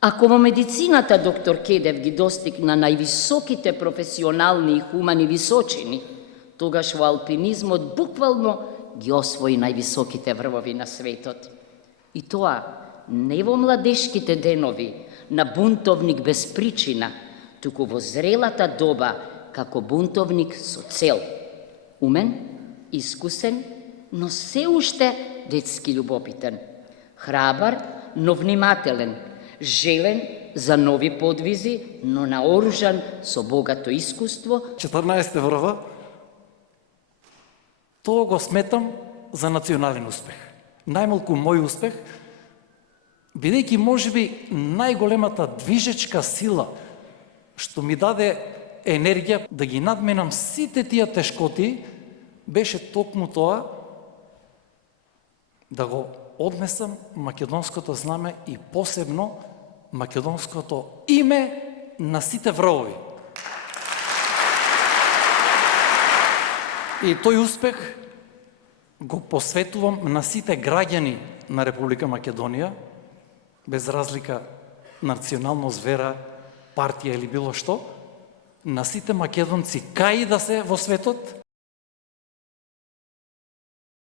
Ако во медицината доктор Кедев ги достигна највисоките професионални и хумани височини, тогаш во алпинизмот буквално ги освои највисоките врвови на светот. И тоа не во младешките денови на бунтовник без причина, туку во зрелата доба како бунтовник со цел. Умен, искусен, но се уште детски љубопитен. Храбар, но внимателен, желен за нови подвизи, но наоружан со богато искуство. 14 врва, тоа го сметам за национален успех. Најмалку мој успех, бидејќи можеби најголемата движечка сила што ми даде енергија да ги надменам сите тие тешкоти, беше токму тоа да го однесам македонското знаме и посебно македонското име на сите врвови. И тој успех го посветувам на сите граѓани на Република Македонија, без разлика националност, вера, партија или било што, на сите македонци кај да се во светот,